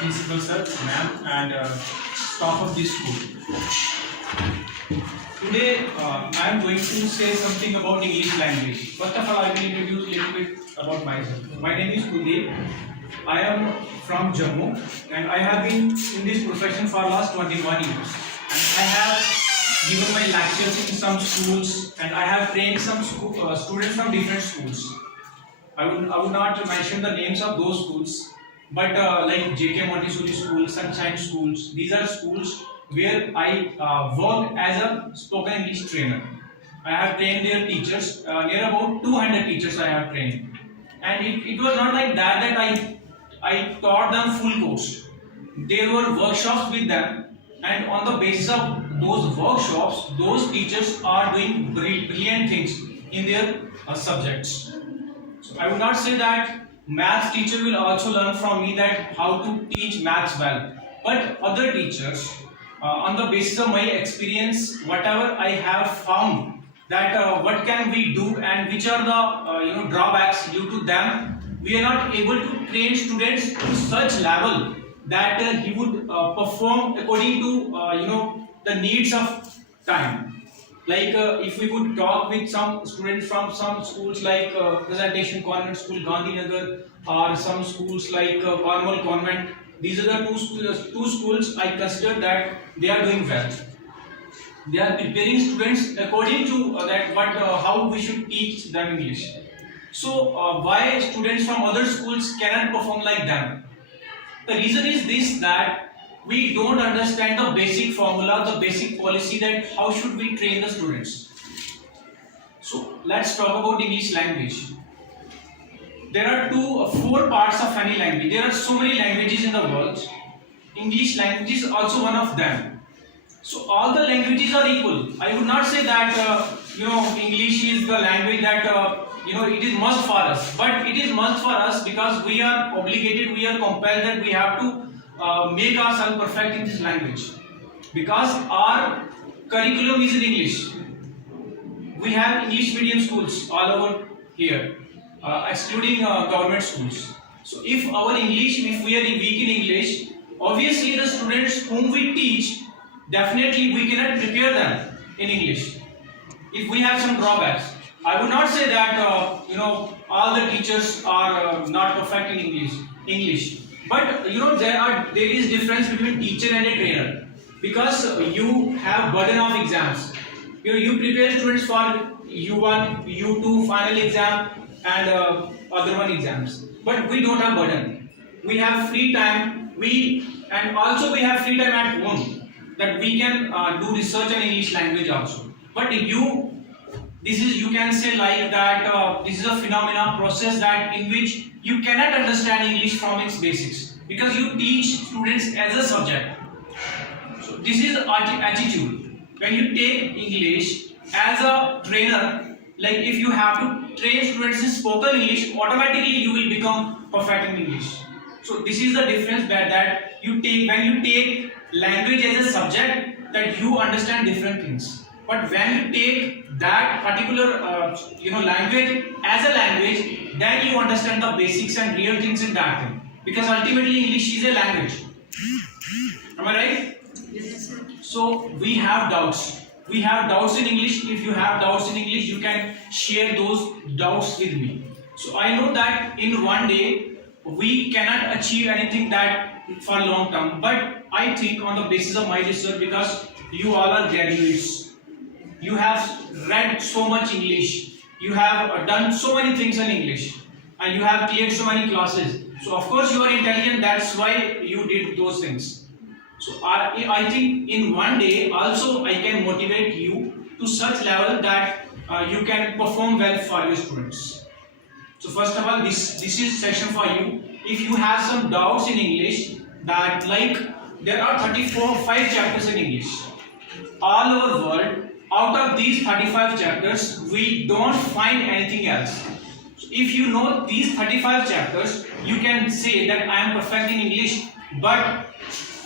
principal sir, ma'am, and staff of this school. Today, I am going to say something about English language. First of all, I will introduce a little bit about myself. My name is Kuldeep. I am from Jammu, and I have been in this profession for last 21 years. And I have given my lectures in some schools, and I have trained some students from different schools. I would not mention the names of those schools, but like JK Montessori School, Sunshine Schools, these are schools where I work as a spoken English trainer. I have trained their teachers, near about 200 teachers I have trained. And it was not like that I taught them full course. There were workshops with them, and on the basis of those workshops, those teachers are doing brilliant things in their subjects. So I would not say that maths teacher will also learn from me that how to teach maths well, but other teachers, on the basis of my experience, whatever I have found that what can we do and which are the drawbacks due to them, we are not able to train students to such level that he would perform according to the needs of time. Like if we would talk with some students from some schools like Presentation Convent School, Gandhinagar, or some schools like Cornwall Convent, these are the two schools I consider that they are doing well. They are preparing students according to how we should teach them English. So why students from other schools cannot perform like them? The reason is this, that we don't understand the basic formula, the basic policy that how should we train the students. So let's talk about English language. There are four parts of any language. There are so many languages in the world. English language is also one of them. So all the languages are equal. I would not say that English is the language that it is must for us, but it is must for us because we are obligated, we are compelled that we have to make ourselves perfect in this language, because our curriculum is in English. We have English medium schools all over here, excluding government schools. So if we are weak in English, obviously the students whom we teach, definitely we cannot prepare them in English. If we have some drawbacks, I would not say that all the teachers are not perfect in English. But there is difference between teacher and a trainer, because you have burden of exams. You prepare students for U1, U2 final exam and other one exams. But we don't have burden. We have free time. We have free time at home that we can do research on English language also. But you can say like that this is a phenomena process that in which you cannot understand English from its basics, because you teach students as a subject. So this is attitude. When you take English as a trainer, like if you have to train students in spoken English, automatically you will become perfect in English. So this is the difference that you take when you take language as a subject, that you understand different things. But when you take that particular language as a language, then you understand the basics and real things in that thing. Because ultimately English is a language. Am I right? Yes, sir. So we have doubts. We have doubts in English. If you have doubts in English, you can share those doubts with me. So I know that in one day we cannot achieve anything that for long term. But I think on the basis of my research, because you all are graduates, you have read so much English, you have done so many things in English, and you have cleared so many classes. So of course you are intelligent, that's why you did those things. So I think in one day also I can motivate you to such level that you can perform well for your students. So first of all, this is session for you. If you have some doubts in English, that like there are 5 chapters in English all over the world. Out of these 35 chapters, we don't find anything else. So if you know these 35 chapters, you can say that I am perfect in English. But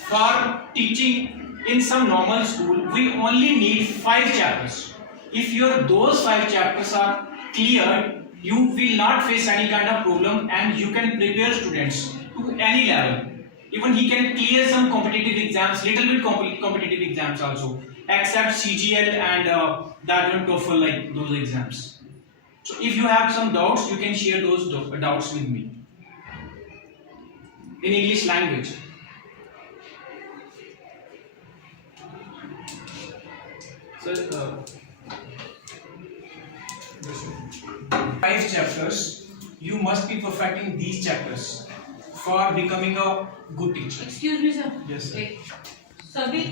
for teaching in some normal school, we only need 5 chapters. If those 5 chapters are cleared, you will not face any kind of problem, and you can prepare students to any level. Even he can clear some competitive exams, little bit competitive exams also, except CGL and that one TOEFL, like those exams. So if you have some doubts, you can share those doubts with me in English language. So 5 chapters, you must be perfecting these chapters for becoming a good teacher. Excuse me, sir. Yes, sir. सभी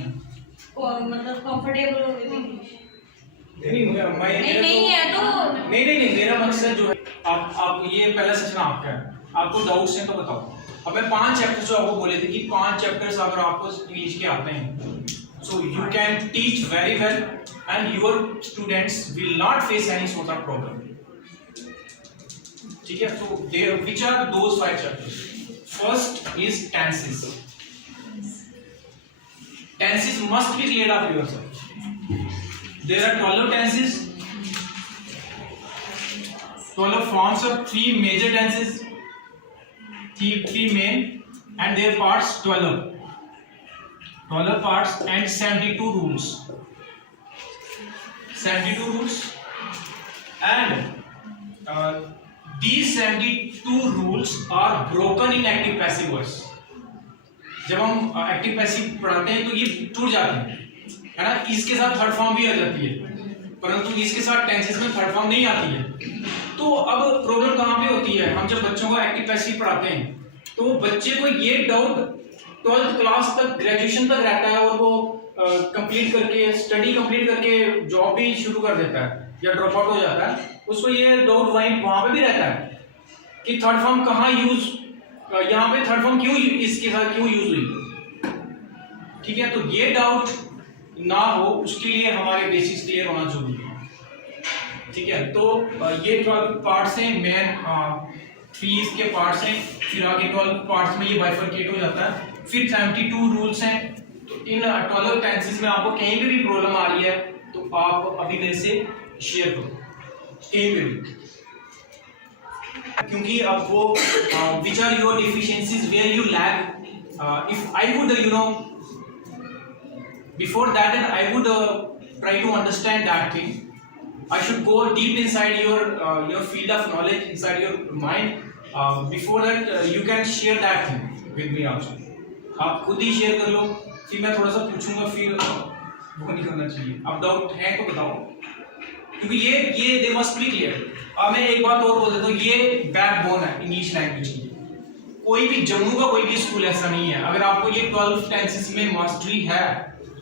मतलब comfortable हो English नहीं है तो नहीं मेरा मकसद जो है आप ये पहला सेशन आपका है, आपको डाउट्स हैं तो बताओ। अब मैं 5 चैप्टर्स जो आपको बोले थे कि 5 चैप्टर्स अगर आपको इंग्लिश के आते हैं, so you can teach very well and your students will not face any sort of problem. ठीक है, so there which are those 5 chapters? First is tenses. Tenses must be cleared up yourself. There are 12 tenses, 12 forms of 3 major tenses, 3 main, and their parts 12 parts and 72 rules. 72 rules, and these 72 rules are broken in active passive voice. जब हम active passive पढ़ाते हैं तो ये टूट जाते हैं, है ना। इसके साथ थर्ड फॉर्म भी आ जाती है, परंतु इसके साथ टेंसेस में थर्ड फॉर्म नहीं आती है। तो अब प्रॉब्लम कहाँ पे होती है? हम जब बच्चों को एक्टिव पैसिव पढ़ाते हैं तो बच्चे को ये डाउट 12th क्लास तक, ग्रेजुएशन तक रहता है, और वो कंप्लीट करके, स्टडी कंप्लीट करके जॉब भी शुरू कर देता है या ड्रॉप आउट हो जाता है। उसको ये डाउट वहाँ पे भी रहता है कि थर्ड फॉर्म कहाँ यूज, यहाँ पे थर्ड फॉर्म क्यों, इसके साथ क्यों यूज हुई। ठीक है, तो ये डाउट ना हो उसके लिए हमारे बेसिक्स क्लियर होना जरूरी है। ठीक है, तो ये 12 पार्ट्स हैं, मेन 3 के पार्ट्स हैं, फिर आगे 12 पार्ट्स में ये बाइफरकेट हो जाता है, फिर 72 रूल्स हैं। तो इन 12 टेंसेस में आपको कहीं पे भी प्रॉब्लम आ रही है तो आप अभी मेरे से शेयर करो, कहीं पे भी, क्योंकि अब वो which are your deficiencies where you lack, if I would before that and I would try to understand that thing, I should go deep inside your field of knowledge, inside your mind, before that you can share that thing with me also. आप खुद ही share कर लो, फिर मैं थोड़ा सा पूछूंगा, फिर वो नहीं करना चाहिए। अब डाउट है तो बताओ, क्योंकि ये दे मस्ट बी क्लियर। अब मैं एक बात और बोल देता हूँ, ये बैकबोन है इंग्लिश लैंग्वेज की। कोई भी जम्मू का कोई भी स्कूल ऐसा नहीं है, अगर आपको ये 12 टेंसेस में मास्टरी है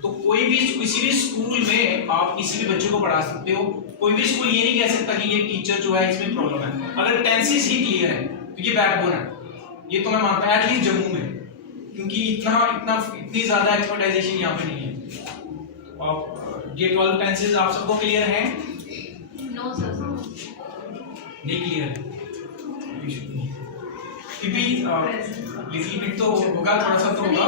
तो कोई भी किसी भी स्कूल में आप किसी भी बच्चे को पढ़ा सकते हो। कोई भी स्कूल ये नहीं कह सकता कि ये टीचर जो है इसमें प्रॉब्लम है, अगर टेंसेस ही क्लियर है तो ये बैकबोन है। ये तो मैं मानता हूँ एटलीस्ट जम्मू में, क्योंकि इतनी ज्यादा एक्सपर्टाइजेशन यहाँ पे नहीं है। और ये 12 टेंसेस आप सबको क्लियर हैं? नो सर, नहीं क्लियर है, क्योंकि लिटिल बिट तो होगा, थोड़ा सा तो होगा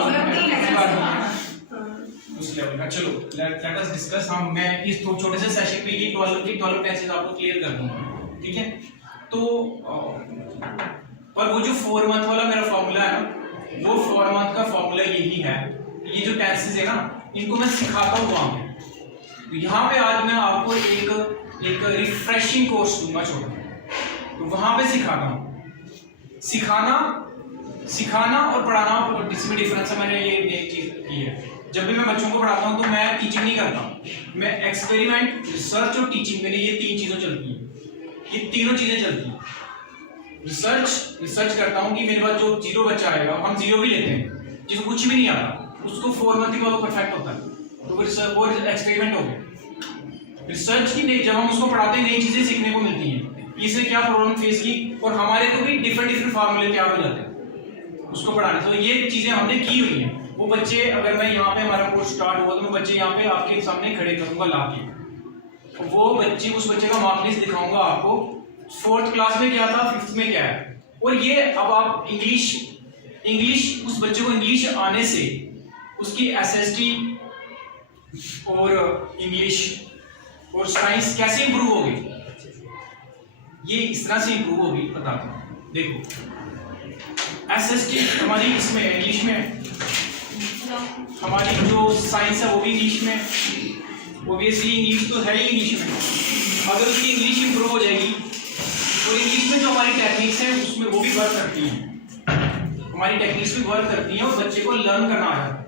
उस लेवल का। चलो लेट अस डिस्कस। मैं इस छोटे से सेशन पे ये 12 टेंसेस आपको क्लियर कर दूंगा। ठीक है, तो पर वो जो 4 मंथ वाला मेरा फॉर्मूला है ना, वो 4 मंथ का फॉर्मूला यही है। ये जो टेंसेस है ना, इनको मैं सिखाता हूँ वहां पे। तो यहाँ पे आज मैं आपको एक रिफ्रेशिंग कोर्स दूंगा छोटा, तो वहां पे सिखाता हूँ। सिखाना और पढ़ाना, इसमें डिफरेंस है। मैंने ये चीज की है, जब भी मैं बच्चों को पढ़ाता हूँ तो मैं टीचिंग नहीं करता हूँ, मैं एक्सपेरिमेंट, रिसर्च और टीचिंग, मेरे ये 3 चीजें चलती हैं। ये तीनों चीजें चलती हैं। रिसर्च करता हूँ कि मेरे पास जो 0 बच्चा आएगा, हम 0 भी लेते हैं, जिसको कुछ भी नहीं आता, उसको 4 मंथ के बाद परफेक्ट होता है, तो वो एक्सपेरिमेंट हो गया। रिसर्च की जब हम उसको पढ़ाते हैं, नई चीजें सीखने को मिलती हैं, इसने क्या प्रॉब्लम फेस की, और हमारे को भी डिफरेंट फार्मूले तैयार हो जाते हैं उसको पढ़ाने। तो ये चीजें हमने की हुई हैं। वो बच्चे, अगर मैं यहाँ पे हमारा कोर्स स्टार्ट हुआ तो मैं बच्चे यहाँ पे आपके सामने खड़े करूंगा ला के, वो बच्चे, उस बच्चे का मार्क लिस्ट दिखाऊंगा आपको, 4th क्लास में क्या था, 5th में क्या है। और ये अब आप इंग्लिश उस बच्चे को इंग्लिश आने से उसकी एसएसटी और इंग्लिश और साइंस कैसे इंप्रूव होगी, ये इस तरह से इंप्रूव होगी, बताता हूँ। देखो, SST हमारी इसमें इंग्लिश में, हमारी जो साइंस है वो भी इंग्लिश में, ओबियसली इंग्लिश तो है ही इंग्लिश में। अगर उसकी इंग्लिश इंप्रूव हो जाएगी तो इंग्लिश में जो हमारी टेक्निक्स हैं उसमें वो भी वर्क करती हैं, हमारी टेक्निक्स भी वर्क करती हैं और बच्चे को लर्न करना आ जाता है।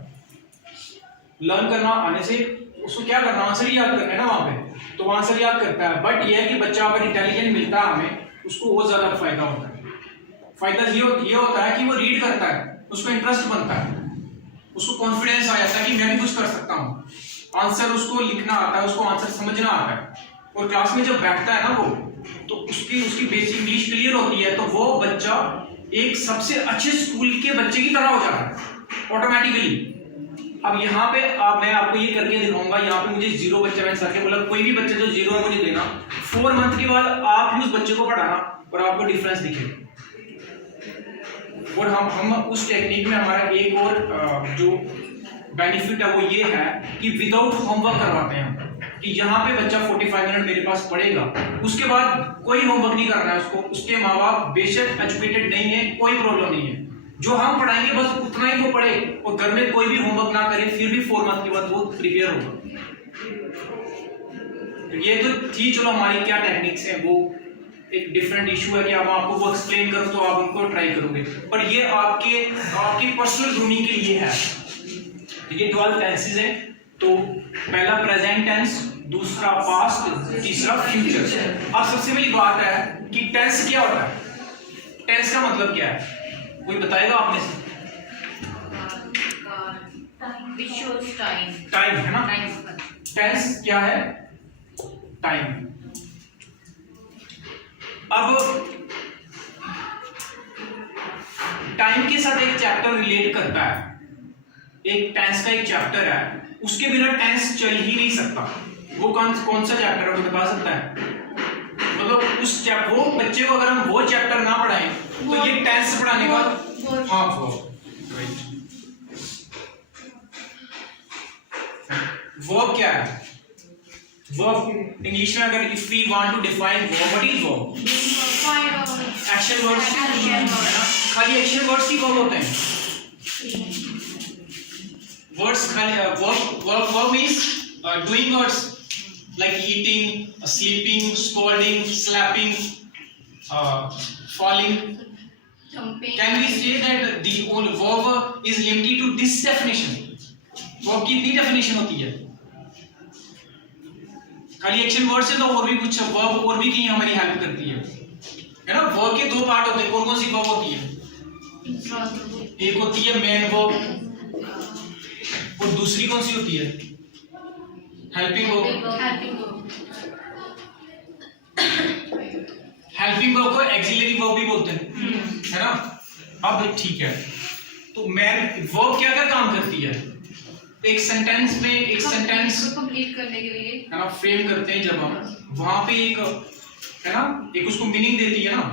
लर्न करना आने से उसको क्या करना, आंसर ही याद करना है ना वहाँ पे, तो आंसर याद करता है। बट ये है कि बच्चा अगर इंटेलिजेंट मिलता है हमें, उसको बहुत ज्यादा फायदा होता है। फायदा ये होता है कि वो रीड करता है, उसको इंटरेस्ट बनता है, उसको कॉन्फिडेंस आ जाता है कि मैं भी कुछ कर सकता हूँ, आंसर उसको लिखना आता है, उसको आंसर समझना आता है। और क्लास में जब बैठता है ना वो, तो उसकी बेसिक इंग्लिश क्लियर होती है, तो वो बच्चा एक सबसे अच्छे स्कूल के बच्चे की तरह हो जाता है ऑटोमेटिकली। अब यहाँ पे मैं आपको ये करके दिखाऊंगा, यहाँ पे मुझे 0 बच्चा मैंने सर के बोला कोई भी बच्चा जो 0 है मुझे देना, 4 मंथ के बाद आप ही उस बच्चे को पढ़ाना और आपको डिफरेंस दिखेगा। और हम उस टेक्निक में हमारा एक और जो बेनिफिट है वो ये है कि विदाउट होमवर्क करवाते हैं हम, कि यहाँ पे बच्चा 45 मिनट मेरे पास पढ़ेगा, उसके बाद कोई होमवर्क नहीं करना है उसको। उसके माँ बाप बेशक एजुकेटेड नहीं है, कोई प्रॉब्लम नहीं है, जो हम पढ़ाएंगे बस उतना ही वो पढ़े और घर में कोई भी होमवर्क ना करे, फिर भी 4 मंथ के बाद वो प्रिपेयर होगा। ये तो थी चलो हमारी क्या टेक्निक्स है, वो एक डिफरेंट इशू है कि अब आपको वो एक्सप्लेन करूं तो आप उनको ट्राई करोगे, पर ये आपकी पर्सनल ग्रूमिंग के लिए है। ये 12 टेंसेस हैं, तो पहला प्रेजेंट टेंस, दूसरा पास्ट, तीसरा फ्यूचर। अब सबसे पहली बात है कि टेंस क्या होता है, टेंस का मतलब क्या है, कोई बताएगा आपने से? टाइम है ना, टेंस क्या है, टाइम। अब टाइम के साथ एक चैप्टर रिलेट करता है, एक टेंस का एक चैप्टर है, उसके बिना टेंस चल ही नहीं सकता। वो कौन सा चैप्टर है, वो बता सकता है? मतलब वो बच्चे को अगर हम वो चैप्टर ना पढ़ाएं तो ये टेंस पढ़ाने का, हाँ वो वर्ब क्या है? वर्ब इंग्लिश में अगर if we want to define verb, what is verb? Action words, खाली एक्शन वर्ड्स ही वर्ब होते हैं। वर्ड्स खाली verb means doing words like eating, sleeping, scolding, slapping, falling. Can we say that the whole verb is limited to this definition? Verb की इतनी definition होती है, खाली एक्शन वर्ड से तो और भी कुछ वर्ब और भी कहीं हमारी हेल्प करती है ना। वर्ब के 2 पार्ट होते हैं, कौन कौन सी वर्ब होती है? एक होती है मेन वर्ब और दूसरी कौन सी होती है? Helping verb. हेल्पिंग वर्ब को एक्सिलरी वर्ब भी बोलते हैं, है ना। अब ठीक है, तो मेन वर्ब क्या क्या काम करती है? एक सेंटेंस में एक सेंटेंस कंप्लीट करने के लिए, है ना, फ्रेम करते हैं जब हम, वहां पे एक है ना, एक उसको मीनिंग देती है ना,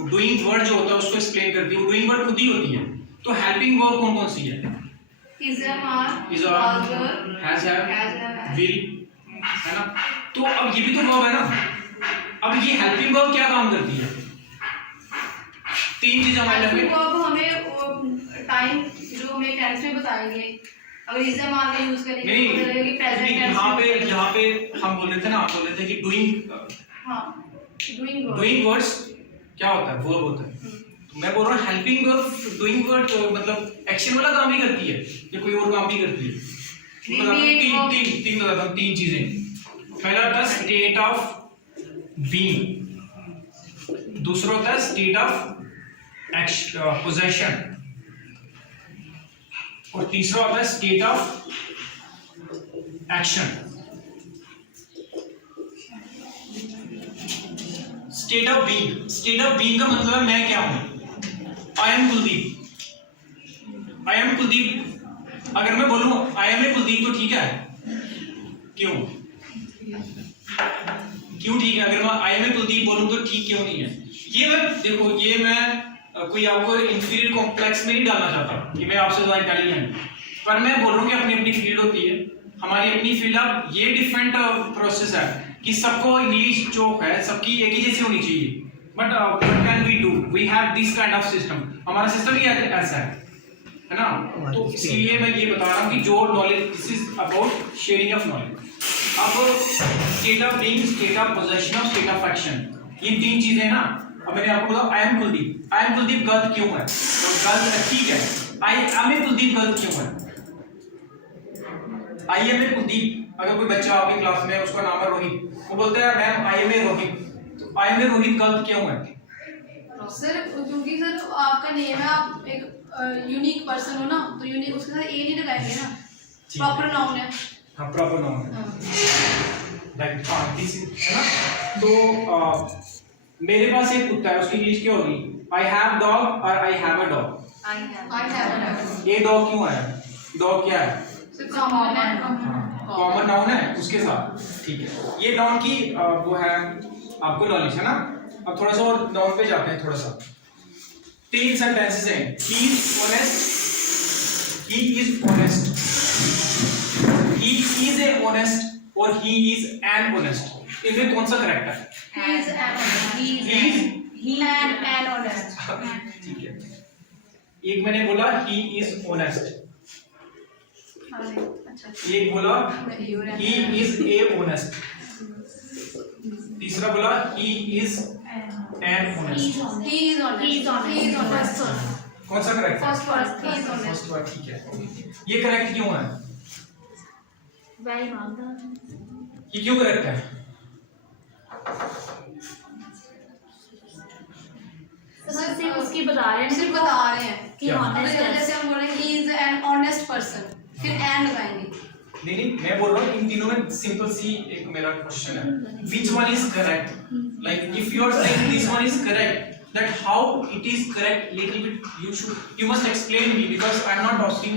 डूइंग वर्ड जो होता है उसको एक्सप्लेन करती है, वो डूइंग वर्ड खुद ही होती है। तो हेल्पिंग वर्ब कौन कौन सी है? is a, has have, will, है ना। तो अब ये भी तो वर्ब है ना। अब ये हेल्पिंग वर्ब क्या काम करती है? 3 चीज हमारे लिए हमें टाइम जो हमें टेंस में बताएंगे, अगर इज मान के यूज करेंगे नहीं, तो प्रेजेंट टेंस। यहाँ पे हम बोल रहे थे ना, आप बोल रहे थे कि डूइंग, हां डूइंग वर्ड्स क्या होता है? वर्ब होता है। मैं बोल रहा हूँ हेल्पिंग वर्ब डूइंग वर्ड मतलब एक्शन वाला काम भी करती है या कोई और काम भी करती है? तीन बताता हूँ, 3 चीजें। पहला होता है स्टेट ऑफ बीइंग, दूसरा होता है स्टेट ऑफ पोजेशन और तीसरा होता है state of action. State of being, state of being का मतलब है मैं क्या हूं। I am Kuldeep, I am Kuldeep. अगर मैं बोलूं आई एम ए कुलदीप तो ठीक है, क्यों ठीक है? अगर मैं आई एम ए कुलदीप बोलूं तो ठीक क्यों नहीं है? ये मैं देखो, ये मैं कोई आपको इंफीरियर कॉम्प्लेक्स में नहीं डालना चाहता कि मैं आपसे ज्यादा इंटेलिजेंट, पर मैं बोल रहा हूं कि अपनी अपनी फील्ड होती है, हमारी अपनी फील्ड। अब ये डिफरेंट प्रोसेस है कि सबको इंग्लिश जो है सबकी एक ही जैसी होनी चाहिए, but what can we do, we have this kind of system. हमारा सिस्टम ही ऐसा है ना। तो इसलिए मैं ये बता रहा हूँ कि जो knowledge, this is about sharing of knowledge. अब state of being, state of possession और स्टेट ऑफ एक्शन, ये 3 चीजें ना। अब मैंने आपको बताया आई एम कुलदीप गलत क्यों है, तो गलत ठीक है। आई एम ए कुलदीप गलत क्यों है? आई एम ए कुलदीप, अगर कोई बच्चा आपकी क्लास में उसका नाम है रोहित, वो बोलता है ma'am I am a Rohit, तो आई एम ए रोहित गलत क्यों है? सर क्योंकि सर आपका नेम है, आप एक यूनिक पर्सन हो ना, तो यूनिक उसके साथ ए नहीं लगाएंगे ना, प्रॉपर नाउन है। हाँ प्रॉपर नाउन है, राइट। हाँ दिस है ना। तो मेरे पास एक कुत्ता है, उसकी इंग्लिश क्या होगी? आई हैव डॉग और I have a dog. I have ये डॉग क्यों है? डॉग क्या है? कॉमन है, कॉमन नाउन है उसके साथ, ठीक है। ये नाउन की वो है आपको नॉलेज है ना। अब थोड़ा सा और नाउन पे जाते हैं थोड़ा सा। 3 सेंटेंसेस हैं। He is honest, he is honest, he is a honest और ही इज एन ऑनेस्ट। इनमें कौन सा करेक्ट है? he is an honest। ठीक है। एक मैंने बोला ही इज ऑनेस्ट, एक बोला ही इज ए ऑनेस्ट, तीसरा बोला he is an honest. he is honest। कौन सा करेक्ट है? First he is honest। First word, ठीक है। ये करेक्ट क्यों है? ये क्यों करेक्ट है? सर सिर्फ उसकी बता रहे हैं, सिर्फ बता रहे हैं कि क्या? honest है। जैसे हम बोलेंगे he is an honest person, फिर एन लगाएंगे। नहीं, मैं बोल रहा हूँ इन तीनों में सिंपल सी एक मेरा क्वेश्चन है, which one is correct? Like if you are saying this one is correct, that how it is correct, little bit you must explain me, because I am not asking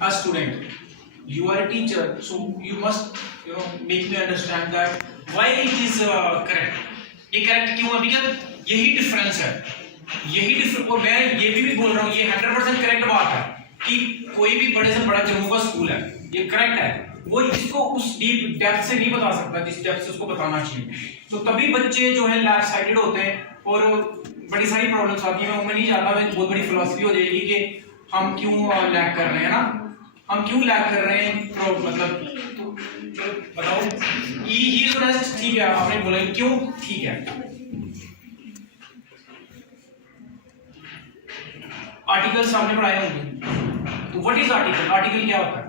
a student, you are a teacher, so you must make me understand that why it is correct। ये correct क्यों है? because यही difference है, यही difference. और मैं ये भी बोल रहा हूँ, ये 100% करेक्ट बात है कि कोई भी बड़े से बड़ा जम्मू का स्कूल है, ये करेक्ट है। वो इसको उस डीप डेप्थ से नहीं बता सकता जिस डेप्थ से उसको बताना चाहिए। तो तभी बच्चे जो है लैब साइडेड होते हैं और बड़ी सारी प्रॉब्लम्स आती है। मैं उनमें नहीं जाता, मैं बहुत बड़ी फिलॉसफी हो जाएगी कि हम क्यों लैग कर रहे हैं ना, हम क्यों लैग कर रहे हैं, तो मतलब तो बताओ। ही ऑनेस्ट, ठीक है, आपने बोला क्यों, ठीक है। आर्टिकल्स आपने पढ़ाए होंगे, तो व्हाट इज आर्टिकल? आर्टिकल क्या होता है?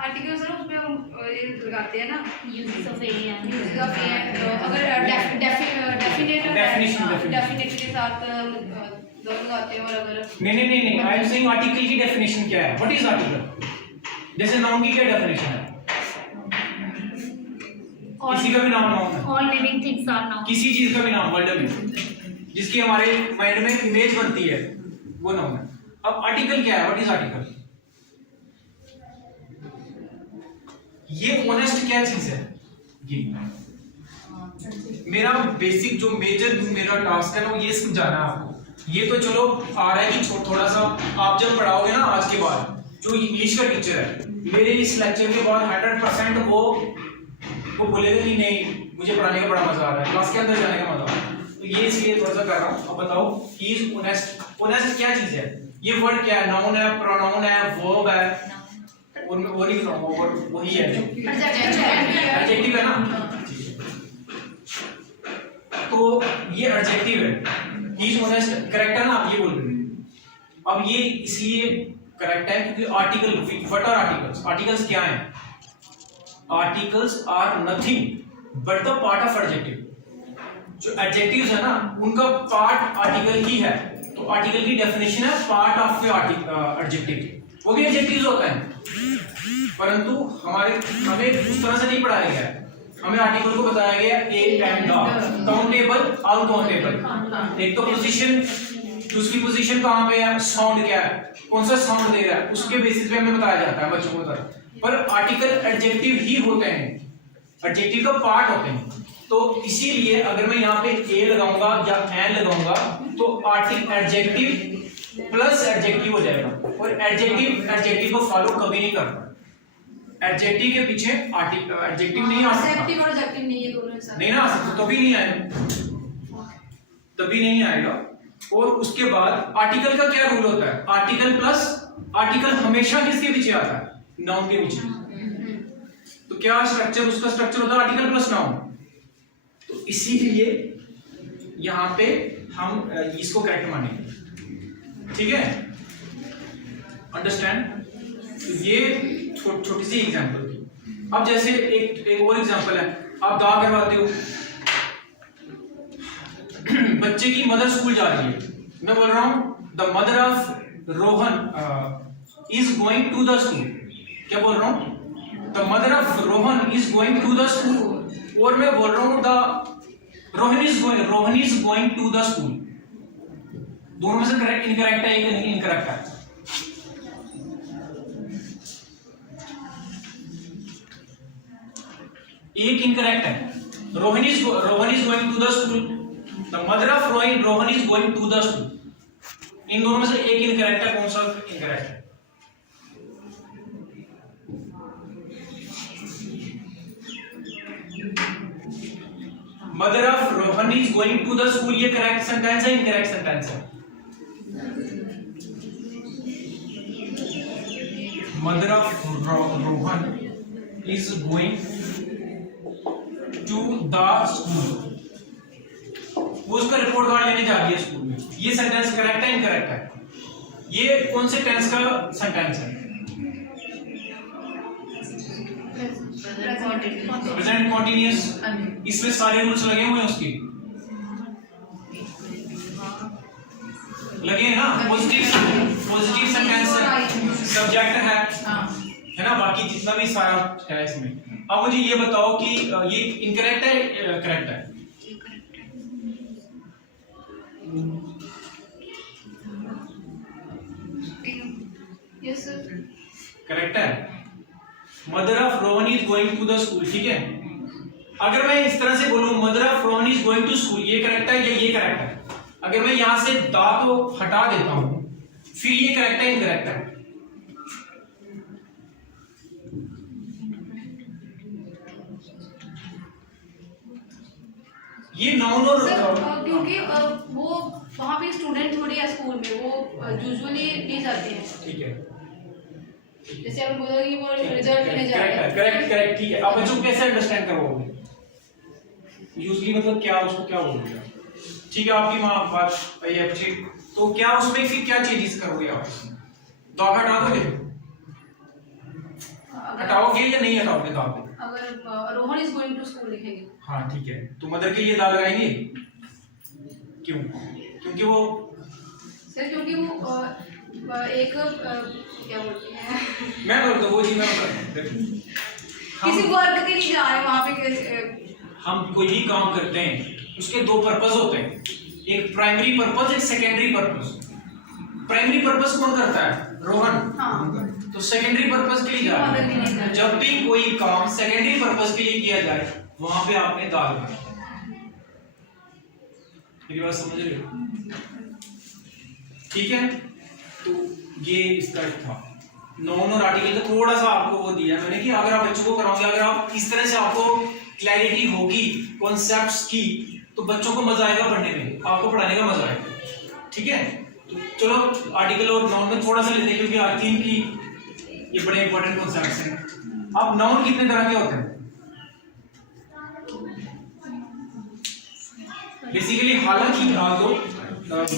आर्टिकल सर उसमें हम ये लगाते हैं ना, use of A and use of A, अगर डेफिनेट डेफिनेट के साथ दोनों लगाते हैं, और अगर नहीं, आई एम सेइंग आर्टिकल की डेफिनेशन क्या है? What is article? जैसे नाउन की क्या डेफिनेशन है? किसी का भी नाम नाउन है, all living things are noun. किसी चीज का भी नाम वर्ल्ड में जिसकी हमारे माइंड में इमेज बनती है वो नाउन है। अब आर्टिकल क्या है? What is article? ये ऑनेस्ट क्या चीज है? ये मेरा बेसिक जो मेजर मेरा टास्क है ना, वो ये समझाना है आपको। ये तो चलो आ रहा है कि थोड़ा सा आप जब पढ़ाओगे ना, आज के बाद जो इंग्लिश का टीचर है, मेरे इस लेक्चर के बाद 100% वो बोलेगा कि नहीं मुझे पढ़ाने का बड़ा मजा आ रहा है, क्लास के अंदर जाने का मजा आ रहा है। तो ये इसलिए थोड़ा सा कर रहा हूँ। अब बताओ ही इज ऑनेस्ट। ऑनेस्ट क्या चीज है? ये वर्ड क्या है? नाउन है, प्रोनाउन है, वर्ब है, और वो नहीं बताऊंगा, वर्ड वही है, एडजेक्टिव है ना। तो ये एडजेक्टिव है, ही इज ऑनेस्ट, करेक्ट है ना? आप ये बोल रहे हैं। अब ये इसलिए करेक्ट है क्योंकि article, what are articles? Articles क्या हैं? Articles are nothing but the part of adjective. जो एडजेक्टिव्स है ना, उनका पार्ट आर्टिकल ही है। तो आर्टिकल की डेफिनेशन है पार्ट ऑफ एडजेक्टिव। वो भी एडजेक्टिव्स होता है, परंतु हमें उस तरह से नहीं पढ़ाया गया है। हमें आर्टिकल को बताया गया ए एंड काउंटेबल, अनकाउंटेबल। एक तो पोजीशन, दूसरी पोजीशन कहां पे है, साउंड क्या है, कौन सा साउंड दे रहा है, उसके बेसिस पे हमें बताया जाता है बच्चों को। पर आर्टिकल एडजेक्टिव ही होते हैं, एडजेक्टिव का पार्ट होते हैं। तो इसीलिए अगर मैं यहाँ पे ए लगाऊंगा या एन लगाऊंगा तो आर्टिकल एडजेक्टिव प्लस एडजेक्टिव हो जाएगा, और एडजेक्टिव एडजेक्टिव को फॉलो कभी नहीं करता। एडजेक्टिव के पीछे एडजेक्टिव नहीं आ सकता, एडजेक्टिव और एडजेक्टिव नहीं, ये दोनों एक साथ नहीं ना आ सकता, तो भी नहीं आएगा। तभी नहीं आएगा। और उसके बाद आर्टिकल का क्या रूल होता है, आर्टिकल प्लस आर्टिकल हमेशा किसके पीछे आता है, नाउन के पीछे। तो क्या स्ट्रक्चर, उसका स्ट्रक्चर होता है आर्टिकल प्लस नाउन। तो इसीलिए यहां पे हम इसको करेक्ट मानेंगे, ठीक है, अंडरस्टैंड। तो ये छोटी सी एग्जांपल थी। अब जैसे एक और एग्जांपल है, आप दा करवाते हो, बच्चे की मदर स्कूल जा रही है, मैं बोल रहा हूं the mother of Rohan is going to the school. क्या बोल रहा हूं, the mother of Rohan is going to the school. और मैं बोल रहा हूं the Rohan is going to the school. दोनों में से करेक्ट इनकरेक्ट है, एक इनकरेक्ट है। एक इनकरेक्ट है, Rohan is going to the school, the mother of Rohan is going to the school. इन दोनों में से एक इनकरेक्ट है, कौन सा इनकरेक्ट है? Mother of Rohan is going to the school, ये करेक्ट सेंटेंस है, इनकरेक्ट सेंटेंस है? Mother of Rohan is going to the school, वो उसका रिपोर्ट कार्ड लेने जा रही है स्कूल में। ये सेंटेंस करेक्ट है, इनकरेक्ट है? ये कौन से टेंस का सेंटेंस है? Present continuous. इसमें सारे रूल्स लगे हुए हैं उसके, लगे हैं ना। पॉजिटिव सेंटेंस है, सब्जेक्ट है ना, बाकी जितना भी सारा है इसमें। अब मुझे ये बताओ कि ये इनकरेक्ट है, करेक्ट है? यस सर, करेक्ट है। Mother of Rohan is going to the school, ठीक है। अगर मैं इस तरह से बोलूं mother of Rohan is going to school, ये करेक्ट है या ये करेक्ट है? अगर मैं यहां से दा को हटा देता हूं, फिर ये करेक्ट है, इनकरेक्ट है? ये नाउन और क्योंकि वो वहाँ पे स्टूडेंट थोड़ी है स्कूल में, वो यूजुअली नहीं जाते हैं। ठीक है, जैसे आप बोलो कि वो रिजल्ट लेने जा रहे हैं। करेक्ट, ठीक है। अब बच्चों को कैसे अंडरस्टैंड करवाओगे? यूजली मतलब क्या, उसको क्या बोलोगे? ठीक है, आपकी माँ बात ये अच्छी, तो क्या उसमें फिर क्या चेंजेस करोगे आप? दाग हटा दोगे, हटाओगे या नहीं हटाओगे दाग? अगर Rohan is going to school लिखेंगे, हाँ ठीक है, तो मदर के लिए दाग लगाएंगे, क्यों? क्योंकि वो सर, क्योंकि वो एक क्या बोलते हैं, मैं बोल दो वो जी, मैं किसी वर्क के लिए जा रहे हैं वहाँ पे। हम कोई भी काम करते हैं उसके दो पर्पस होते हैं, एक प्राइमरी पर्पस, एक सेकेंडरी पर्पस। प्राइमरी पर्पस कौन करता है? रोहन। हाँ। तो सेकेंडरी पर्पस के लिए जा रहे हैं। जब भी कोई काम सेकेंडरी पर्पस के लिए किया जाए, वहां पे आपने दाग लगाना। मेरी बात समझ रहे हो? ठीक है, तो ये इसका था। नॉन और आर्टिकल का थोड़ा सा आपको वो दिया मैंने कि अगर आप बच्चों को कराओगे, अगर आप इस तरह से आपको क्लैरिटी होगी कॉन्सेप्ट्स की, तो बच्चों को मजा आएगा पढ़ने में, आपको पढ़ाने का मजा आएगा। ठीक है, तो चलो आर्टिकल और नाउन में थोड़ा सा लेते हैं, क्योंकि आई थिंक की ये बड़े इंपॉर्टेंट कॉन्सेप्ट्स हैं। अब नाउन कितने तरह के होते हैं? बेसिकली हालांकि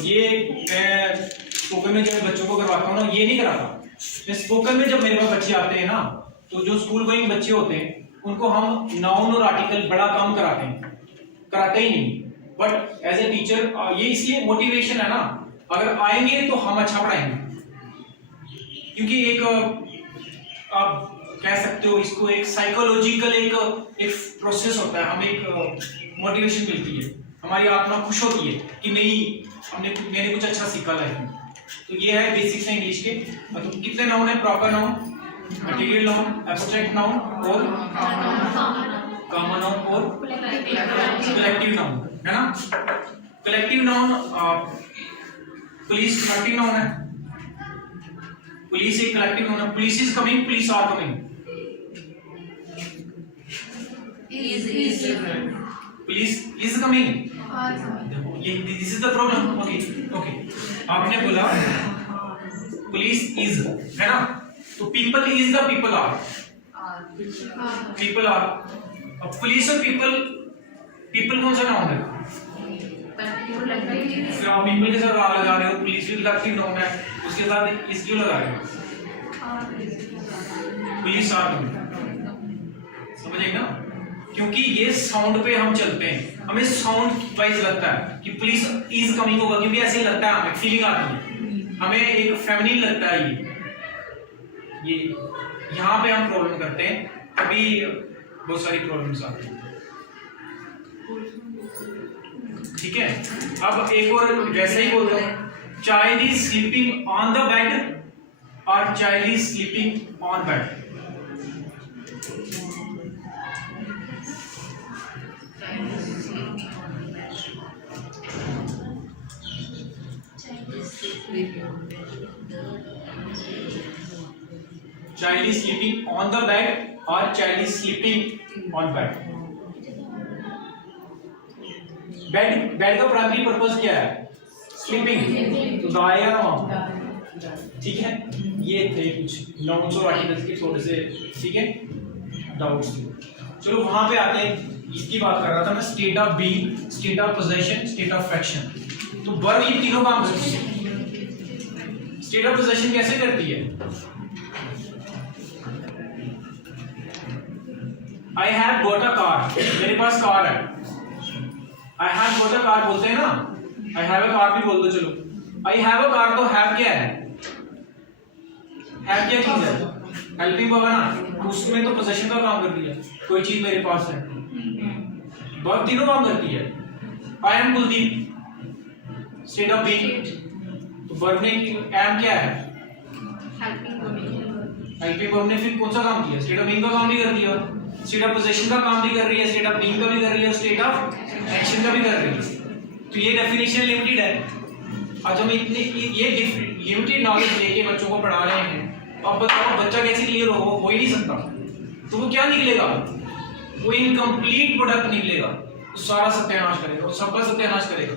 ये मैं स्पोकन में जब बच्चों को करवाता हूँ ना, ये नहीं कराता। स्पोकन में जब मेरे पास बच्चे आते हैं ना, तो जो स्कूल गोइंग बच्चे होते हैं उनको हम नाउन और आर्टिकल बड़ा कम कराते ही नहीं। बट एज ए टीचर ये इसलिए मोटिवेशन है ना, अगर आएंगे तो हम अच्छा पढ़ाएंगे, क्योंकि एक आप कह सकते हो इसको एक साइकोलॉजिकल एक प्रोसेस होता है। हमें एक मोटिवेशन मिलती है, हमारी आत्मा खुश होती है कि नहीं मैंने कुछ अच्छा सीखा लाइफ में। तो ये है बेसिक्स है इंग्लिश के। मतलब कितने नाउन है? Proper noun, material noun, abstract noun और कॉमन नाउन और कलेक्टिव नाउन, है ना। Collective noun police collective noun है, पुलिस एक कलेक्टिव नाउन है। Police is coming, police are coming. Police is coming, ये this is the problem. Okay आपने बोला पुलिस इज, है ना, तो people is the people are, people are. अब पुलिस और पीपल कौन सा नाउन है? फिर आप पीपल के साथ आर लगा रहे हो, पुलिस भी लगती नाउन है, उसके साथ इस क्यों लगा रहे हो? पुलिस आर, समझे ना? क्योंकि ये साउंड पे हम चलते हैं, हमें साउंड वाइज लगता है कि पुलिस इज कमिंग होगा, क्योंकि ऐसे लगता है, हमें फीलिंग आती है, हमें एक फेमिनिन लगता है ये यहाँ पे हम प्रॉब्लम करते हैं, तभी बहुत सारी प्रॉब्लम्स आती हैं। ठीक है, अब एक और वैसे ही बोलते हैं, child is sleeping on the bed और child is sleeping on bed. Child is sleeping on the bed or child is sleeping on bed. Bed का प्राइमरी पर्पस क्या है? स्लीपिंग। तो दाएं या नॉन? ठीक है, ये थे कुछ नाउन्स और आर्टिकल्स के थोड़े से, ठीक है, डाउट्स। चलो वहां पे आते हैं, इसकी बात कर रहा था मैं, state of being, state of possession, state of fraction. तो वर्ब ये तीनों काम करती है। स्टेट ऑफ पोजेशन कैसे करती है? I have got a car, मेरे पास कार है। I have got a car बोलते हैं ना, आई हैव अ कार भी बोल दो, चलो। आई हैव अ कार, तो हैव क्या है? हैव क्या चीज है? हेल्पिंग वर्ब है ना, उसमें तो पोजेशन का काम कर दिया, कोई चीज मेरे पास है। वर्ब तीनों काम करती है। I am Kuldeep, state of being, तो वर्ब ने एम क्या है? हेल्पिंग वर्ब ने फिर कौन सा काम किया? स्टेट ऑफ बीइंग का काम भी कर दिया, स्टेट ऑफ पोजेशन का काम भी कर रही है, स्टेट ऑफ बीइंग का भी कर रही है, स्टेट ऑफ एक्शन का भी कर रही है। तो ये डेफिनेशन लिमिटेड है। आज हम इतने ये लिमिटेड नॉलेज लेके बच्चों को पढ़ा रहे हैं, अब बताओ बच्चा कैसे क्लियर हो ही नहीं सकता। तो वो क्या निकलेगा? वो इनकम्प्लीट प्रोडक्ट निकलेगा, तो सारा सत्यानाश करेगा और सबका सत्यानाश करेगा।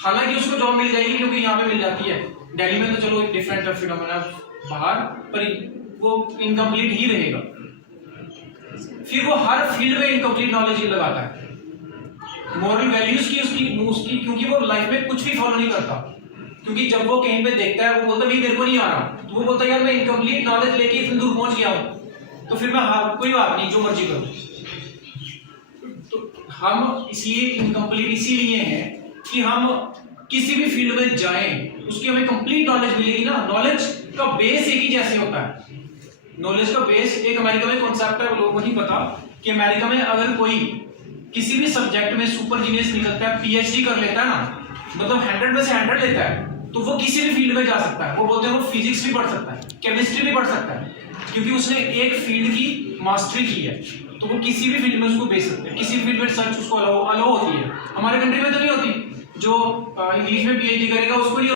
हालांकि उसको जॉब मिल जाएगी, क्योंकि यहाँ पे मिल जाती है, दिल्ली में तो चलो डिफरेंट फिनोमेना बाहर, पर वो इनकम्प्लीट ही रहेगा। फिर वो हर फील्ड में इनकम्प्लीट नॉलेज ही लगाता है। मॉरल वैल्यूज की उसकी क्योंकि वो लाइफ में कुछ भी फॉलो नहीं करता, क्योंकि जब वो कहीं पे देखता है, वो बोलता है मेरे को नहीं आ रहा, तो वो बोलता है यार मैं इनकम्प्लीट नॉलेज लेके इतनी दूर पहुंच गया हूं, तो फिर मैं कोई बात नहीं, जो मर्जी करूं। तो हम इसलिए इनकम्प्लीट इसीलिए हैं कि हम किसी भी फील्ड में जाएं, उसकी हमें कंप्लीट नॉलेज मिलेगी ना। नॉलेज का बेस एक ही जैसे होता है। नॉलेज का बेस एक अमेरिका में कॉन्सेप्ट है, लोगों को नहीं पता कि अमेरिका में अगर कोई किसी भी सब्जेक्ट में सुपर जीनियस निकलता है, पीएचडी कर लेता है ना, मतलब 100 में से 100 लेता है, तो वो किसी भी फील्ड में जा सकता है। वो बोलते हैं वो फिजिक्स भी पढ़ सकता है, केमिस्ट्री भी पढ़ सकता है, क्योंकि उसने एक फील्ड की मास्टरी की है, तो वो किसी भी फील्ड में उसको बेच सकते हैं, किसी फील्ड में रिसर्च उसको अलाउ होती है। हमारे कंट्री में तो नहीं होती, जो इंग्लिश में पीएचडी करेगा उसको नहीं